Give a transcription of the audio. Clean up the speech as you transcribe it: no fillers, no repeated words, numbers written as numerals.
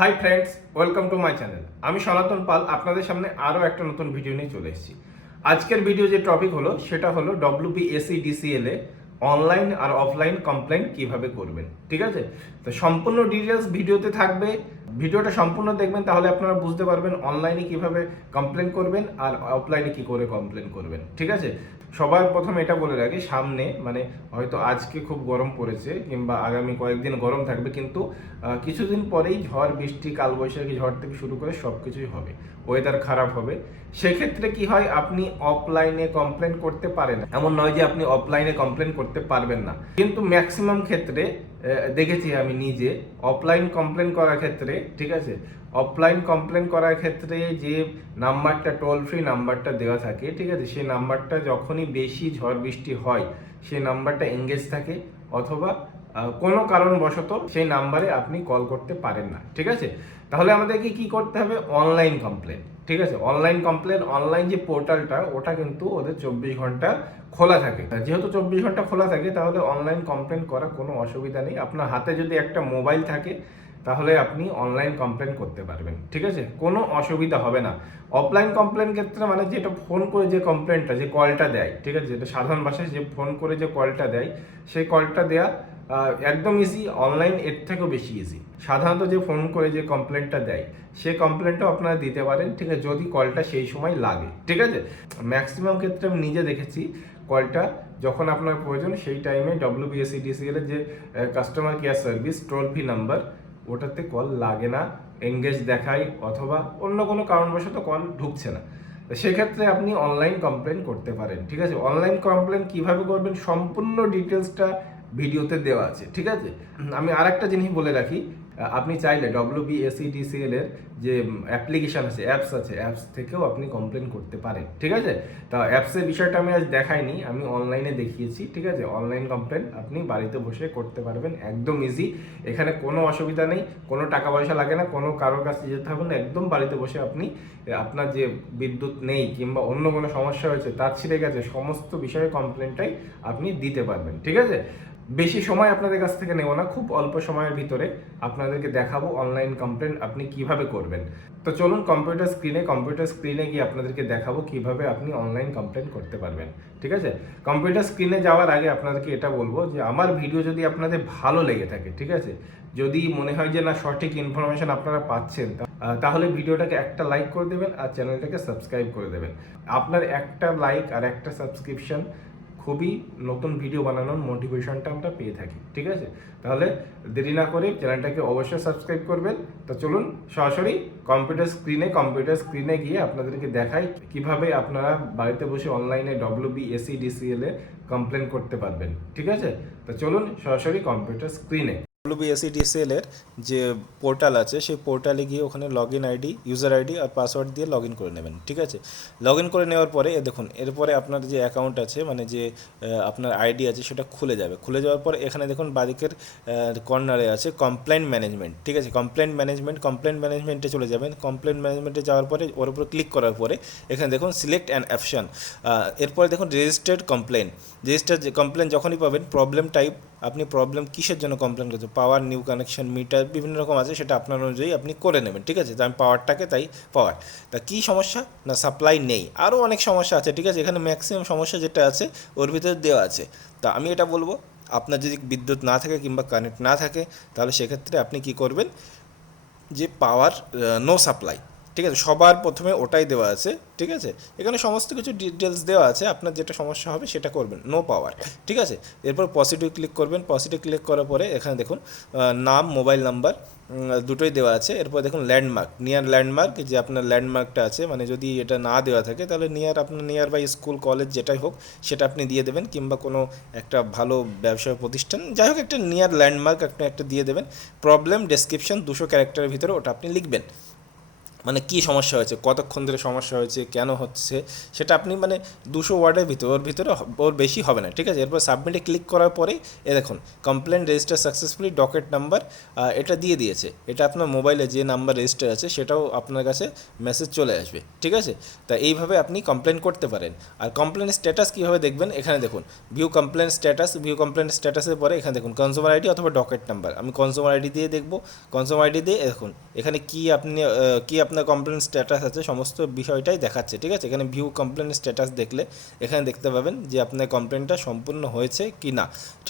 Hi friends, welcome to my channel. আমি সনাতন পাল আপনাদের সামনে আরও একটা নতুন ভিডিও নিয়ে চলে এসেছি। আজকের ভিডিও যে টপিক হলো সেটা হলো WBSEDCL এ অনলাইন আর অফলাইন কমপ্লেন কিভাবে করবেন। ঠিক আছে, তো সম্পূর্ণ ডিটেলস ভিডিওতে থাকবে। ভিডিওটা সম্পূর্ণ দেখবেন, তাহলে আপনারা বুঝতে পারবেন অনলাইনে কিভাবে কমপ্লেন করবেন আর অফলাইনে কি করে কমপ্লেন করবেন। ঠিক আছে, সবার প্রথমে এটা বলে রাখি, সামনে হয়তো আজকে খুব গরম পড়েছে কিংবা আগামী কয়েকদিন গরম থাকবে, কিন্তু কিছুদিন পরেই ঝড় বৃষ্টি কালবৈশাখী ঝড় থেকে শুরু করে সব কিছুই হবে, ওয়েদার খারাপ হবে। সেক্ষেত্রে কি হয়, আপনি অফলাইনে কমপ্লেন করতে পারেন, এমন নয় যে আপনি অফলাইনে কমপ্লেন করতে পারবেন না, কিন্তু ম্যাক্সিমাম ক্ষেত্রে দেখেছি আমি নিজে অফলাইন কমপ্লেন করার ক্ষেত্রে। ঠিক আছে, অফলাইন কমপ্লেন করার ক্ষেত্রে যে নাম্বারটা, টোল ফ্রি নাম্বারটা দেওয়া থাকে, ঠিক আছে, সেই নাম্বারটা যখনই বেশি ঝড় বৃষ্টি হয় সেই নাম্বারটা এঙ্গেজ থাকে, অথবা কোনো কারণবশত সেই নাম্বারে আপনি কল করতে পারেন না। ঠিক আছে, তাহলে আমাদেরকে কি করতে হবে, অনলাইন কমপ্লেন। ঠিক আছে, অনলাইন কমপ্লেন, অনলাইন যে পোর্টালটা ওটা কিন্তু ওদের 24 ঘন্টা খোলা থাকে। যেহেতু 24 ঘন্টা খোলা থাকে, তাহলে অনলাইন কমপ্লেন করা কোনো অসুবিধা নেই। আপনার হাতে যদি একটা মোবাইল থাকে তাহলে আপনি অনলাইন কমপ্লেন করতে পারবেন। ঠিক আছে, কোনো অসুবিধা হবে না। অফলাইন কমপ্লেন ক্ষেত্রে যেটা ফোন করে যে কমপ্লেনটা, যে কলটা দেয়, ঠিক আছে, যেটা সাধারণ ভাষায় যে ফোন করে যে কলটা দেয়, সেই কলটা দেয়া একদম ইজি। অনলাইন এর থেকেও বেশি ইজি। সাধারণত যে ফোন করে যে কমপ্লেনটা দেয় সেই কমপ্লেনটাও আপনারা দিতে পারেন, ঠিক আছে, যদি কলটা সেই সময় লাগে। ঠিক আছে, ম্যাক্সিমাম ক্ষেত্রে আমি নিজে দেখেছি, কলটা যখন আপনার প্রয়োজন সেই টাইমে WBSEDCL এর যে customer care service toll free number, ওটাতে কল লাগে না, এঙ্গেজ দেখায়, অথবা অন্য কোনো কারণবশত কল ঢুকছে না। তো সেক্ষেত্রে আপনি অনলাইন কমপ্লেন করতে পারেন। ঠিক আছে, অনলাইন কমপ্লেন কিভাবে করবেন সম্পূর্ণ ডিটেলসটা ভিডিওতে দেওয়া আছে। ঠিক আছে, আমি আর একটা জিনিস বলে রাখি, আপনি চাইলে WBSEDCL এর যে অ্যাপ্লিকেশন আছে, অ্যাপস আছে, অ্যাপস থেকেও আপনি কমপ্লেন করতে পারেন। ঠিক আছে, তা অ্যাপসের বিষয়টা আমি আজ দেখাইনি, আমি অনলাইনে দেখিয়েছি। ঠিক আছে, অনলাইন কমপ্লেন আপনি বাড়িতে বসে করতে পারবেন, একদম ইজি। এখানে কোনো অসুবিধা নেই, কোনো টাকা পয়সা লাগে না, কোনো কারোর কাছে যেতে হবে না, একদম বাড়িতে বসে আপনি আপনার যে বিদ্যুৎ নেই কিংবা অন্য কোনো সমস্যা হয়েছে, তার ছিঁড়ে গেছে, সমস্ত বিষয়ে কমপ্লেনটাই আপনি দিতে পারবেন। ঠিক আছে, বেশি সময় আপনাদের কাছ থেকে নেব না, খুব অল্প সময়ের ভিতরে আপনাদেরকে দেখাবো অনলাইন কমপ্লেন আপনি কিভাবে করবেন। তো চলুন কম্পিউটার স্ক্রিনে গিয়ে আপনাদেরকে দেখাবো কিভাবে আপনি অনলাইন কমপ্লেন করতে পারবেন। ঠিক আছে, কম্পিউটার স্ক্রিনে যাওয়ার আগে আপনাদেরকে এটা বলবো যে আমার ভিডিও যদি আপনাদের ভালো লেগে থাকে, ঠিক আছে, যদি মনে হয় যে না সঠিক ইনফরমেশন আপনারা পাচ্ছেন, তাহলে ভিডিওটাকে একটা লাইক করে দেবেন আর চ্যানেলটাকে সাবস্ক্রাইব করে দেবেন। আপনার একটা লাইক আর একটা সাবস্ক্রিপশন খুবই নতুন ভিডিও বানানোর মোটিভেশনটা আমরা পেয়ে থাকি। ঠিক আছে, তাহলে দেরি না করে চ্যানেলটাকে অবশ্যই সাবস্ক্রাইব করবেন। তো চলুন সরাসরি কম্পিউটার স্ক্রিনে গিয়ে আপনাদেরকে দেখাই কিভাবে আপনারা বাড়িতে বসে অনলাইনে WBSEDCL এ কমপ্লেন করতে পারবেন। ঠিক আছে, তো চলুন সরাসরি কম্পিউটার স্ক্রিনে। WBSEDCL এর যে পোর্টাল আছে সেই পোর্টালে গিয়ে ওখানে log in ID, user ID আর পাসওয়ার্ড দিয়ে লগ ইন করে নেবেন। ঠিক আছে, লগ ইন করে নেওয়ার পরে দেখুন, এরপরে আপনার যে অ্যাকাউন্ট আছে, যে আপনার আইডি আছে, সেটা খুলে যাবে। খুলে যাওয়ার পর এখানে দেখুন বাদিকের কর্নারে আছে কমপ্লেন ম্যানেজমেন্ট। ঠিক আছে, কমপ্লেন ম্যানেজমেন্টে চলে যাবেন। কমপ্লেন ম্যানেজমেন্টে যাওয়ার পরে ওর উপর ক্লিক করার পরে এখানে দেখুন সিলেক্ট অ্যান অপশান। এরপরে দেখুন রেজিস্টার্ড কমপ্লেন যখনই পাবেন, প্রবলেম টাইপ, আপনি প্রবলেম কিসের জন্য কমপ্লেন করছেন, পাওয়ার, নিউ কানেকশন, মিটার, বিভিন্ন রকম আছে, সেটা আপনার অনুযায়ী আপনি করে নেবেন। ঠিক আছে, তো আমি পাওয়ারটাকে, তাই পাওয়ার। তা কী সমস্যা না, সাপ্লাই নেই, আরও অনেক সমস্যা আছে। ঠিক আছে, এখানে ম্যাক্সিমাম সমস্যা যেটা আছে ওর ভিতরে দেওয়া আছে। তা আমি এটা বলবো, আপনার যদি বিদ্যুৎ না থাকে কিংবা কারেন্ট না থাকে, তাহলে সেক্ষেত্রে আপনি কি করবেন, যে পাওয়ার নো সাপ্লাই। ঠিক আছে, সবার প্রথমে ওটাই দেওয়া আছে। ঠিক আছে, এখানে সমস্ত কিছু ডিটেলস দেওয়া আছে, আপনার যেটা সমস্যা হবে সেটা করবেন, নো পাওয়ার। ঠিক আছে, এরপর পজিটিভ ক্লিক করবেন। পজিটিভ ক্লিক করার পরে এখানে দেখুন নাম, মোবাইল নাম্বার দুটোই দেওয়া আছে। এরপর দেখুন ল্যান্ডমার্ক, নিয়ার ল্যান্ডমার্ক, যে আপনার ল্যান্ডমার্কটা আছে, যদি এটা না দেওয়া থাকে তাহলে আপনার নিয়ার বাই স্কুল, কলেজ যেটাই হোক সেটা আপনি দিয়ে দেবেন, কিংবা কোনো একটা ভালো ব্যবসায় প্রতিষ্ঠান, যাই হোক একটা নিয়ার ল্যান্ডমার্ক আপনি একটা দিয়ে দেবেন। প্রবলেম ডেসক্রিপশন 200 ক্যারেক্টারের ভিতরে ওটা আপনি লিখবেন। মানে কী সমস্যা হয়েছে, কতক্ষণ ধরে সমস্যা হয়েছে, কেন হচ্ছে, সেটা আপনি মানে 200 ওয়ার্ডের ভিতরে, ওর ভিতরে ওর বেশি হবে না, ঠিক আছে। এরপর সাবমিটে ক্লিক করার পরেই দেখুন complain register successfully, docket number এটা দিয়ে দিয়েছে। এটা আপনার মোবাইলে যে নাম্বার রেজিস্টার আছে সেটাও আপনার কাছে মেসেজ চলে আসবে, ঠিক আছে। তা এইভাবে আপনি কমপ্লেন করতে পারেন। আর কমপ্লেন স্ট্যাটাস কীভাবে দেখবেন, এখানে দেখুন view complain status, view complain স্ট্যাটাসের পরে এখানে দেখুন কনজিউমার আইডি অথবা ডকেট নাম্বার। আমি কনজিউমার আইডি দিয়ে দেখব। কনজিউমার আইডি দিয়ে দেখুন এখানে কি আপনার কমপ্লেন স্ট্যাটাস আছে সমস্ত বিষয়টাই দেখাচ্ছে, ঠিক আছে। এখানে ভিউ কমপ্লেন স্ট্যাটাস দেখলে এখানে দেখতে পাবেন যে আপনার কমপ্লেনটা সম্পূর্ণ হয়েছে কি না।